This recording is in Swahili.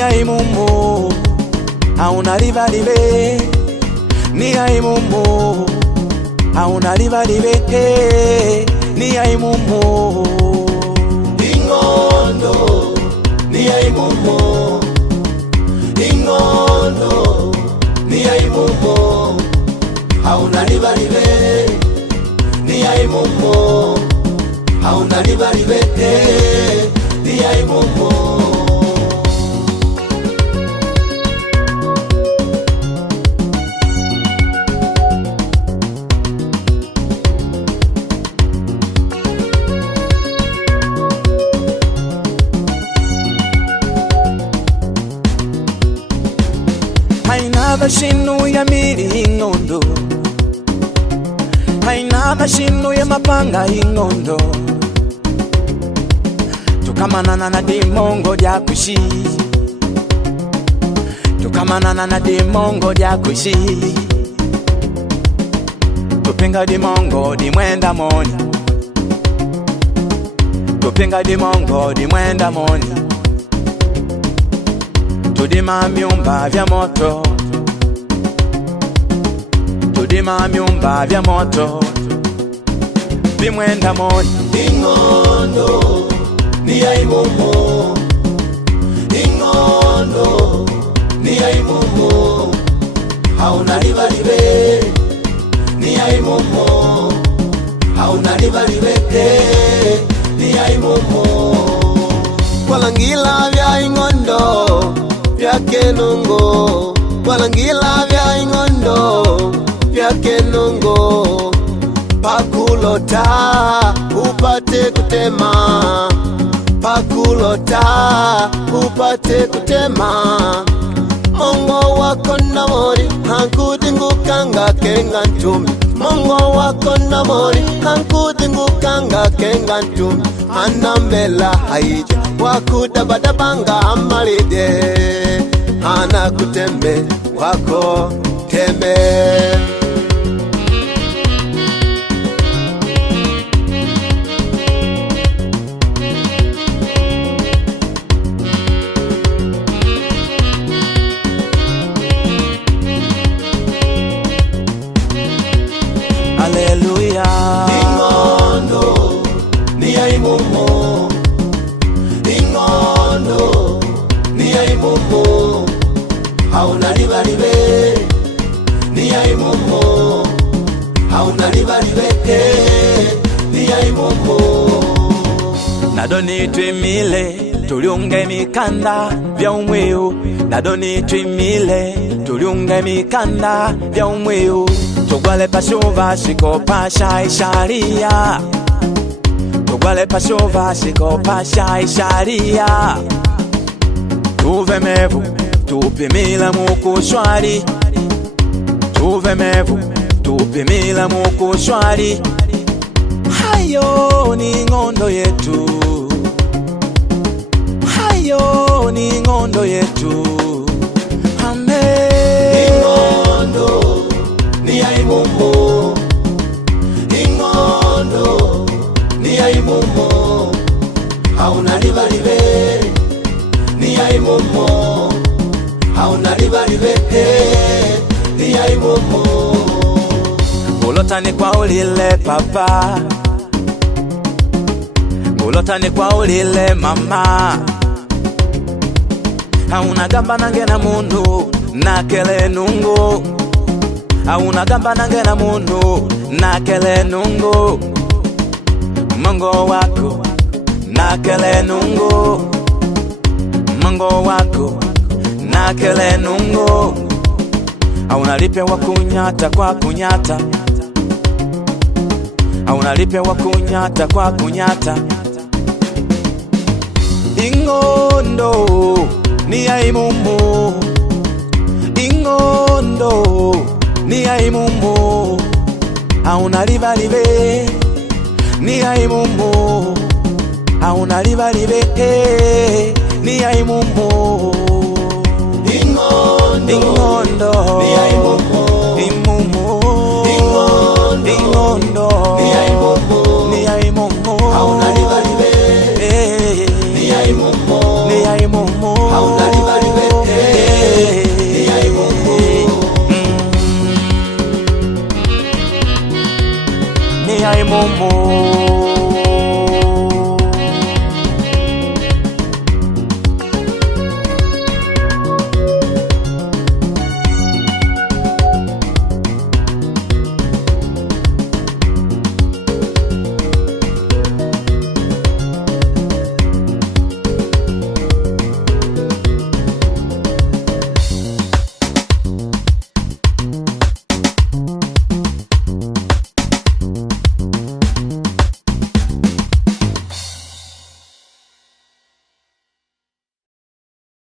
ni aimumu hauna liva live, ni aimumu hauna liva live, ni aimumu ingondo, ni aimumu ingondo, ni aimumu hauna liva live, ni aimumu hauna liva live, ni aimumu. Haina mashinu ya miri ingondo, haina mashinu ya mapanga ingondo, tukamanana na dimongo dya kushi, tukamanana na dimongo dya kushi, tupinga dimongo di mwenda moni, tupinga dimongo di mwenda moni, tudima myumba vya moto, tudima myumba vya moto vimwenda moni. Ingondo, ni aimumu ingondo, ni aimumu hauna liva live, ni aimumu hauna liva live, ni aimumu. Walangila vya ingondo vya kenungo, walangila vya ingondo vya kenungo, pakulota upate kutema, pakulota upate kutema. Mongo wako na mori hankudingukanga kenga ntumi, mongo wako na mori hankudingukanga kenga ntumi. Anambela haija wakudabadabanga amalide, ana kutembe wako tembe. Hallelujah. Ingondo, ni aimumu ingondo, ni aimumu hauna liva live, ni aimumu hauna liva live, ni aimumu. Nadoni twimile tuliunge mikanda vya umweu, nadoni twimile tuliunge mikanda vya umweu, tugwale pashuva shiko pasha isharia, tugwale pashuva shiko pasha isharia, tuve mevu tupimila mukushwari, tuve mevu tupimila mukushwari. Hayo ni ngondo yetu, hayo ni ngondo yetu. Amen. Ingondo, ni aimumu ingondo, ni aimumu hauna liva live, ni aimumu hauna liva live, ni aimumu. Ngulotani kwa ulile papa, ngulotani kwa ulile mama, hauna gamba nange na mundu nakele nungu, hauna gamba nange na mundu nakele nungu. Mungu wako nakele nungu, Mungu wako nakele nungu, hauna lipe wa kunyata kwa kunyata, hauna lipe wa kunyata kwa kunyata. Ingondo, ni aimumu ingondo, ni aimumu hauna liva live, ni aimumu hauna liva live, ni aimumu. Ingondo, ni aimumu imumu ingondo, ni aimumu ni aimumu hauna liva live, ni aimumu ni aimumu hauna liva live. ai mumu